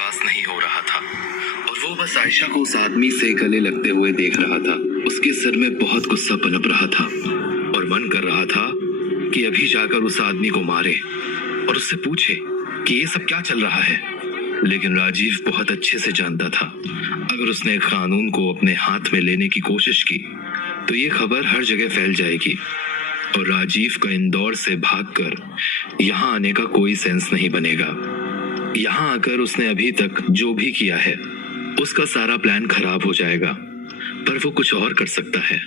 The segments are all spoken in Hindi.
विश्वास नहीं हो रहा था और वो बस आयशा को उस आदमी से गले लगते हुए देख रहा था। उसके सिर में बहुत गुस्सा पनप रहा था और मन कर रहा था कि अभी जाकर उस आदमी को मारे और उससे पूछे कि ये सब क्या चल रहा है। लेकिन राजीव बहुत अच्छे से जानता था अगर उसने कानून को अपने हाथ में लेने की कोशिश की तो ये खबर हर जगह फैल जाएगी और राजीव का इंदौर से भागकर यहाँ आने का कोई सेंस नहीं बनेगा। यहाँ आकर उसने अभी तक जो भी किया है उसका सारा प्लान खराब हो जाएगा, पर वो कुछ और कर सकता है।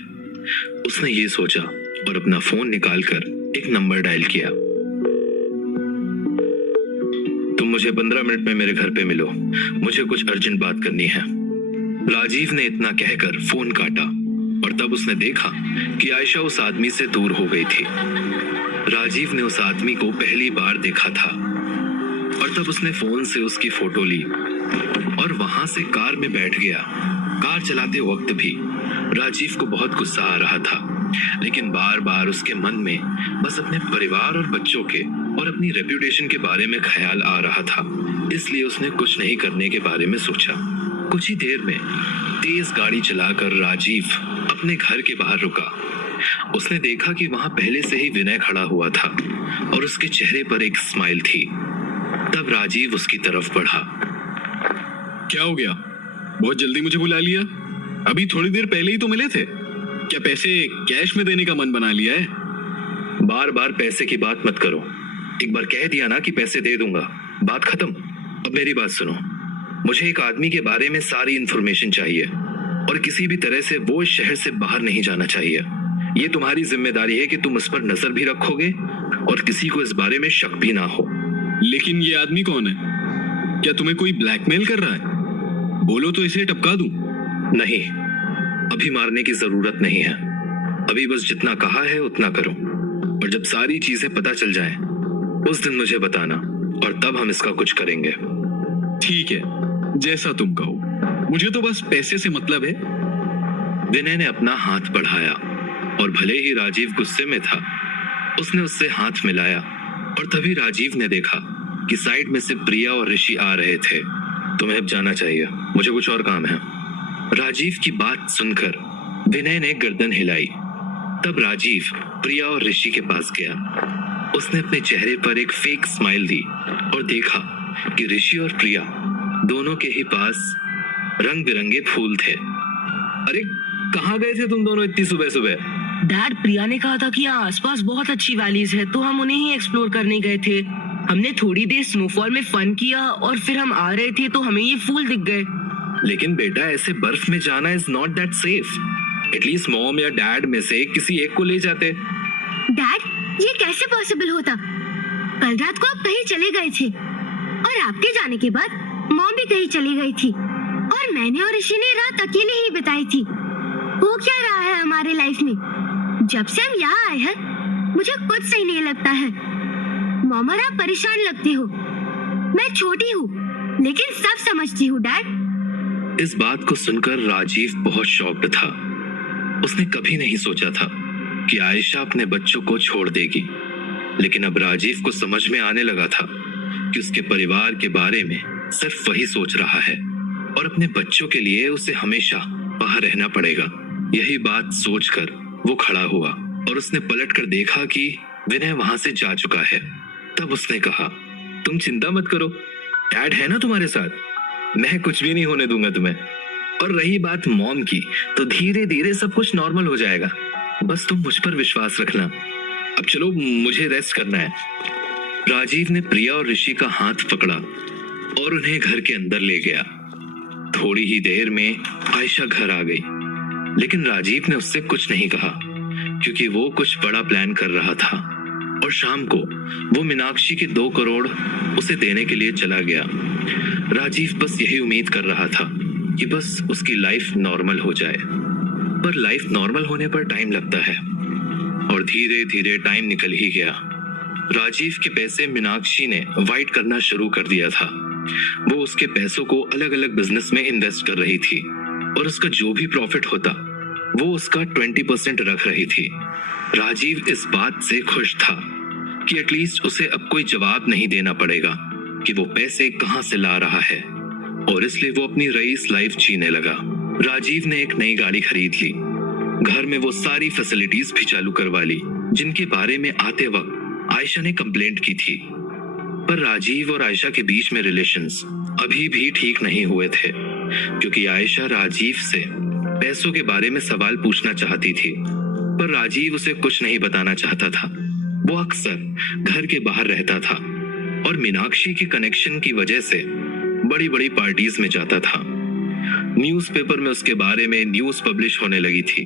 उसने ये सोचा और अपना फोन निकालकर एक नंबर डायल किया। तुम मुझे 15 मिनट में मेरे घर पे मिलो, मुझे कुछ अर्जेंट बात करनी है। राजीव ने इतना कहकर फोन काटा और तब उसने देखा कि आयशा उस आदमी से दूर हो गई थी। राजीव ने उस आदमी को पहली बार देखा था और तब उसने फोन से उसकी फोटो ली और वहां से कार में बैठ गया। कार चलाते वक्त भी राजीव को बहुत गुस्सा आ रहा था, लेकिन बार बार उसके मन में बस अपने परिवार और बच्चों के और अपनी रेप्यूटेशन के बारे में ख्याल आ रहा था। इसलिए उसने कुछ नहीं करने के बारे में सोचा। कुछ ही देर में तेज गाड़ी चलाकर राजीव अपने घर के बाहर रुका। उसने देखा कि वहां पहले से ही विनय खड़ा हुआ था और उसके चेहरे पर एक स्माइल थी। तब राजीव उसकी तरफ बढ़ा। क्या हो गया? बहुत जल्दी मुझे बुला लिया। अभी थोड़ी देर पहले ही तो मिले थे। क्या पैसे कैश में देने का मन बना लिया है? बार बार पैसे की बात मत करो। एक बार कह दिया ना कि पैसे दे दूंगा, बात खत्म। अब मेरी बात सुनो। मुझे एक आदमी के बारे में सारी इंफॉर्मेशन चाहिए और किसी भी तरह से वो इस शहर से बाहर नहीं जाना चाहिए। ये तुम्हारी जिम्मेदारी है कि तुम उस पर नजर भी रखोगे और किसी को इस बारे में शक भी ना हो। लेकिन ये आदमी कौन है? क्या तुम्हें कोई ब्लैकमेल कर रहा है? बोलो तो इसे टपका दूं। नहीं, अभी मारने की जरूरत नहीं है। अभी बस जितना कहा है उतना करो और जब सारी चीजें पता चल जाएं, उस दिन मुझे बताना और तब हम इसका कुछ करेंगे। ठीक है, जैसा तुम कहो। मुझे तो बस पैसे से मतलब है। विनय ने अपना हाथ बढ़ाया और भले ही राजीव गुस्से में था, उसने उससे हाथ मिलाया और तभी राजीव ने देखा कि साइड में से प्रिया और ऋषि आ रहे थे। तुम्हें अब जाना चाहिए, मुझे कुछ और काम है। राजीव की बात सुनकर विनय ने गर्दन हिलाई। तब राजीव प्रिया और ऋषि के पास गया। उसने अपने चेहरे पर एक फेक स्माइल दी और देखा कि ऋषि और प्रिया दोनों के ही पास रंग बिरंगे फूल थे। अरे कहाँ गए थे तुम दोनों इतनी सुबह सुबह? डैड, प्रिया ने कहा था कि यहाँ आसपास बहुत अच्छी वैलीज है तो हम उन्हें ही एक्सप्लोर करने गए थे। हमने थोड़ी देर स्नोफॉल में फन किया और फिर हम आ रहे थे तो हमें ये फूल दिख गए। लेकिन बेटा, ऐसे बर्फ में जाना is not that safe. At least mom या डैड में से किसी एक को ले जाते। डैड, ये कैसे पॉसिबल होता? कल रात को आप कहीं चले गए थे और आपके जाने के बाद मॉम भी कहीं चली गई थी और मैंने और ऋषि ने रात अकेले ही बिताई थी। वो क्या रहा है हमारे लाइफ में? जब से हम यहाँ आए हैं मुझे कुछ सही नहीं लगता है। मॉम और आप परेशान लगते हो। मैं छोटी हूँ लेकिन सब समझती हूँ डैड। इस बात को सुनकर राजीव बहुत शॉक्ड था। उसने कभी नहीं सोचा था कि आयशा अपने बच्चों को छोड़ देगी, लेकिन अब राजीव को समझ में आने लगा था कि उसके परिवार के बारे में सिर्फ वही सोच रहा है और अपने बच्चों के लिए उसे हमेशा वहां रहना पड़ेगा। यही बात सोचकर वो खड़ा हुआ और उसने पलटकर देखा कि विनय वहां से जा चुका है। तब उसने कहा, तुम चिंता मत करो, डैड है ना तुम्हारे साथ, मैं कुछ भी नहीं होने दूंगा तुम्हें। और रही बात मॉम की, तो धीरे धीरे सब कुछ नॉर्मल हो जाएगा। बस तुम मुझ पर विश्वास रखना। अब चलो, मुझे रेस्ट करना है। राजीव ने प्रिया और ऋषि का हाथ पकड़ा और उन्हें घर के अंदर ले गया। थोड़ी ही देर में आयशा घर आ गई, लेकिन राजीव ने उससे कुछ नहीं कहा क्योंकि वो कुछ बड़ा प्लान कर रहा था और शाम को वो मीनाक्षी के 2 करोड़ उसे देने के लिए चला गया। राजीव बस यही उम्मीद कर रहा था कि बस उसकी लाइफ नॉर्मल हो जाए, पर लाइफ नॉर्मल होने पर टाइम लगता है और धीरे धीरे टाइम निकल ही गया। राजीव के पैसे मीनाक्षी ने वाइट करना शुरू कर दिया था। वो उसके पैसों को अलग अलग बिजनेस में इन्वेस्ट कर रही थी और उसका जो भी प्रॉफिट होता वो उसका 20% रख रही थी। राजीव इस बात से खुश था कि एटलीस्ट उसे अब कोई जवाब नहीं देना पड़ेगा कि वो पैसे कहां से ला रहा है और इसलिए वो अपनी रईस लाइफ जीने लगा। राजीव ने एक नई गाड़ी खरीद ली, घर में वो सारी फैसिलिटीज भी चालू करवा ली जिनके बारे में आते वक्त आयशा ने कंप्लेंट की थी। पर राजीव और आयशा के बीच में रिलेशंस अभी भी ठीक नहीं हुए थे, क्योंकि आयशा राजीव से पैसों के बारे में सवाल पूछना चाहती थी, पर राजीव उसे कुछ नहीं बताना चाहता था। वो अक्सर घर के बाहर रहता था और मीनाक्षी के कनेक्शन की वजह से बड़ी बड़ी पार्टीज में जाता था। न्यूज़पेपर में उसके बारे में न्यूज़ पब्लिश होने लगी थी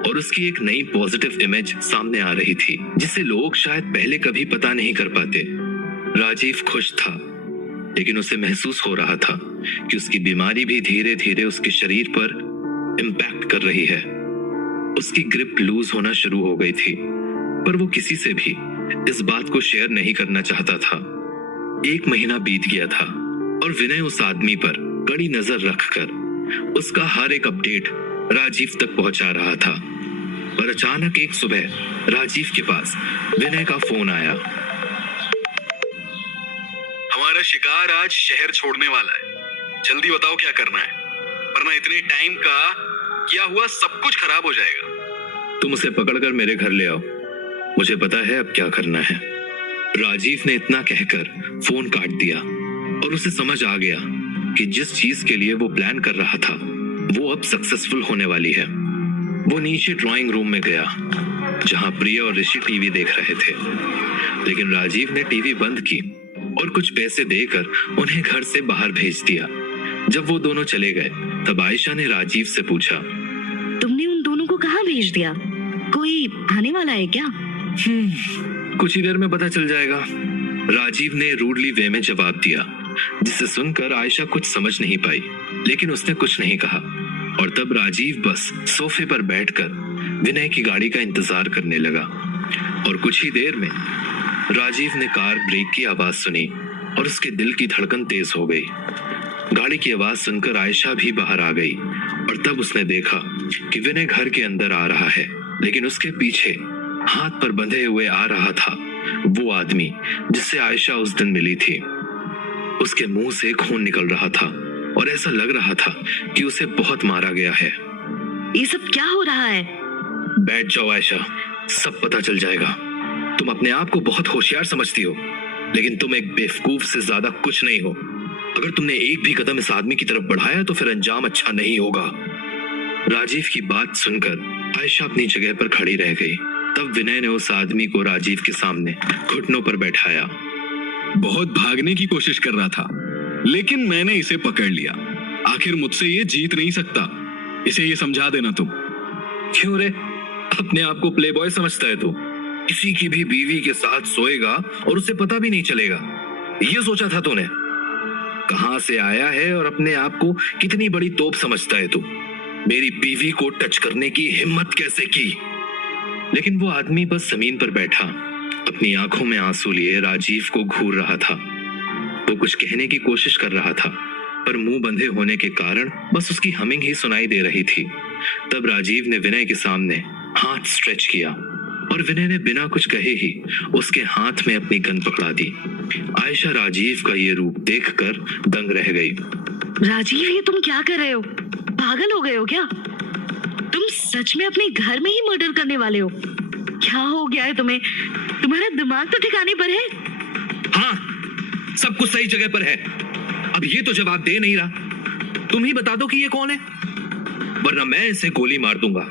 और उसकी एक नई पॉजिटिव इमेज सामने आ रही थी, जिसे लोग शायद पहले कभी पता नहीं कर पाते। राजीव खुश था, लेकिन उसे महसूस हो रहा था कि उसकी बीमारी भी धीरे धीरे उसके शरीर पर इम्पैक्ट कर रही है। उसकी ग्रिप लूज होना शुरू हो गई थी, पर वो किसी से भी इस बात को शेयर नहीं करना चाहता था। 1 महीना बीत गया था और विनय उस आदमी पर कड़ी नजर रखकर उसका हर एक अपडेट राजीव तक पहुंचा रहा था। पर अचानक एक सुबह राजीव के पास विनय का फोन आया। हमारा शिकार आज शहर छोड़ने वाला है, जल्दी बताओ क्या करना है, वरना इतने टाइम का किया हुआ सब कुछ खराब हो जाएगा। तुम उसे पकड़कर मेरे घर ले आओ, मुझे पता है अब क्या करना है। राजीव ने इतना कहकर फोन काट दिया और उसे समझ आ गया कि जिस चीज के लिए वो प्लान कर रहा था वो अब सक्सेसफुल होने वाली है। वो नीचे ड्राइंग रूम में गया जहां प्रिया और ऋषि टीवी देख रहे थे, लेकिन राजीव ने टीवी बंद की और कुछ पैसे देकर उन्हें घर से बाहर भेज दिया। जब वो दोनों चले गए तब आयशा ने राजीव से पूछा, तुमने उन दोनों को कहाँ भेज दिया? कोई आने वाला है क्या? कुछ ही देर में पता चल जाएगा, राजीव ने रूडली वे में जवाब दिया, जिसे सुनकर आयशा कुछ समझ नहीं पाई, लेकिन उसने कुछ नहीं कहा। और तब राजीव बस सोफे पर बैठकर विनय की गाड़ी का इंतजार करने लगा। और कुछ ही देर में राजीव ने कार ब्रेक की आवाज सुनी और उसके दिल की धड़कन तेज हो गई। गाड़ी की आवाज सुनकर आयशा भी बाहर आ गई और तब उसने देखा कि विनय घर के अंदर आ रहा है, लेकिन उसके पीछे हाथ पर बंधे हुए आ रहा था वो आदमी जिससे आयशा उस दिन मिली थी। उसके मुंह से खून निकल रहा था और ऐसा लग रहा था कि उसे बहुत मारा गया है। ये सब क्या हो रहा है? बैठ जाओ आयशा, सब पता चल जाएगा। तुम अपने आप को बहुत होशियार समझती हो, लेकिन तुम एक बेवकूफ से ज्यादा कुछ नहीं हो। अगर तुमने एक भी कदम इस आदमी की तरफ बढ़ाया तो फिर अंजाम अच्छा नहीं होगा। राजीव की बात सुनकर आयशा अपनी जगह पर खड़ी रह गई। तब विनय ने उस आदमी को राजीव के सामने घुटनों पर बैठाया। बहुत भागने की कोशिश कर रहा था, लेकिन मैंने इसे पकड़ लिया। आखिर मुझसे ये जीत नहीं सकता, इसे ये समझा देना तुम। क्यों रे, अपने आप को प्लेबॉय समझता है तू? किसी की भी बीवी के साथ सोएगा और उसे पता भी नहीं चलेगा, ये सोचा था तूने? कहां से आया है और अपने आप को कितनी बड़ी तोप समझता है तू? मेरी बीवी को टच करने की हिम्मत कैसे की? लेकिन वो आदमी बस जमीन पर बैठा अपनी आंखों में आंसू लिए राजीव को घूर रहा था। वो कुछ कहने की कोशिश कर रहा था, पर मुंह बंधे होने के कारण बस उसकी हमिंग ही सुनाई दे रही थी। तब राजीव ने विनय के सामने हाथ स्ट्रेच किया और विनय ने बिना कुछ कहे ही उसके हाथ में अपनी गन पकड़ा दी। आयशा राजीव का ये रूप देखकर दंग रह गई। राजीव, ये तुम क्या कर रहे हो? पागल हो गए हो क्या? तुम सच में अपने घर में ही मर्डर करने वाले हो? क्या हो गया है तुम्हें? तुम्हारा दिमाग तो ठिकाने पर है? हाँ, सब कुछ सही जगह पर है। अब ये तो जवाब दे नहीं रहा, तुम ही बता दो कि ये कौन है, वरना मैं इसे गोली मार दूंगा।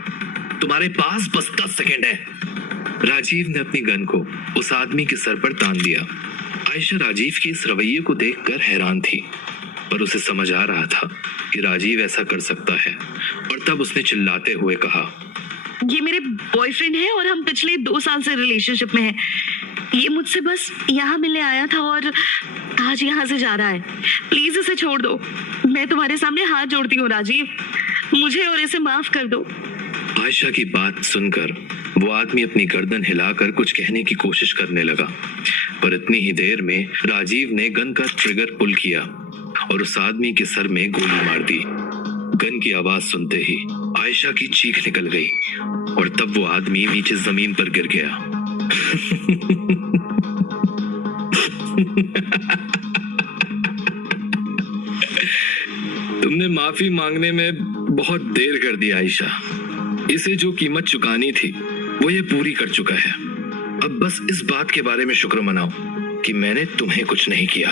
तुम्हारे पास बस 10 सेकेंड है। राजीव ने अपनी गन को उस आदमी के सर पर तान दिया। आयशा राजीव के इस रवैये को देखकर हैरान थी, पर उसे समझ आ रहा था कि राजीव ऐसा कर सकता है। और तब उसने चिल्लाते हुए कहा, ये मेरे बॉयफ्रेंड है और हम पिछले 2 साल से रिलेशनशिप में हैं। ये मुझसे बस यहाँ मिलने आया था और आज यहाँ से जा रहा है। प्लीज इसे छोड़ दो, मैं तुम्हारे सामने हाथ जोड़ती हूँ राजीव, मुझे और इसे माफ कर दो। आयशा की बात सुनकर वो आदमी अपनी गर्दन हिलाकर कुछ कहने की कोशिश करने लगा, पर इतनी ही देर में राजीव ने गन का ट्रिगर पुल किया और उस आदमी के सर में गोली मार दी। गन की आवाज सुनते ही आयशा की चीख निकल गई और तब वो आदमी नीचे जमीन पर गिर गया। हमने माफी मांगने में बहुत देर कर दी आयशा। इसे जो कीमत चुकानी थी वो ये पूरी कर चुका है। अब बस इस बात के बारे में शुक्र मनाओ कि मैंने तुम्हें कुछ नहीं किया।